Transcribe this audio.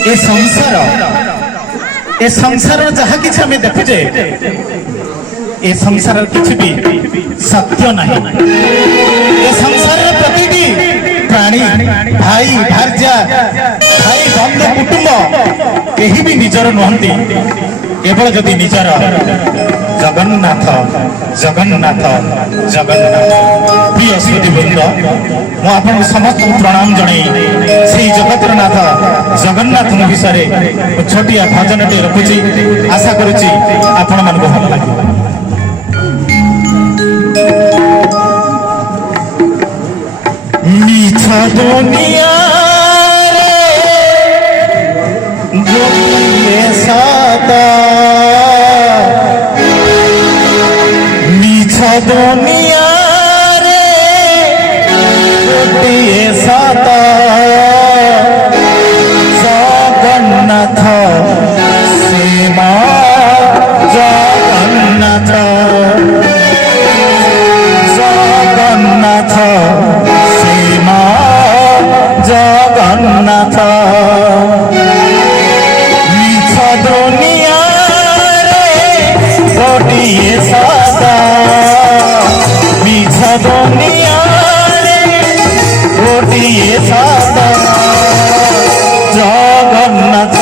ए संसार जहाँ कि आम देखुचे ए संसार किसी भी सत्य नहीं। ए संसार प्रतिटी प्राणी भाई भार्या भाई बंधु कुटुंब केही भी निजर नुहंती केवल जदि निजर जगन्नाथ जगन्नाथ जगन्नाथ। प्रिय श्रुतिवृंद मुझे समस्त प्रणाम जन से जगतरनाथ जगन्नाथ विषय छोटिया भजन टे रखुची आशा करुच्ची आपण मन भल लगे। मिछ दुनिया सदा मिछ दुनिया रे गोटिए सदा जगन्नाथ सीमा जगन्नाथ जगन्नाथ सीमा जगन्नाथ। मिछ दुनिया रे गोटिए सदा मिछ दुनिया रे गोटिए सदा जगन्नाथ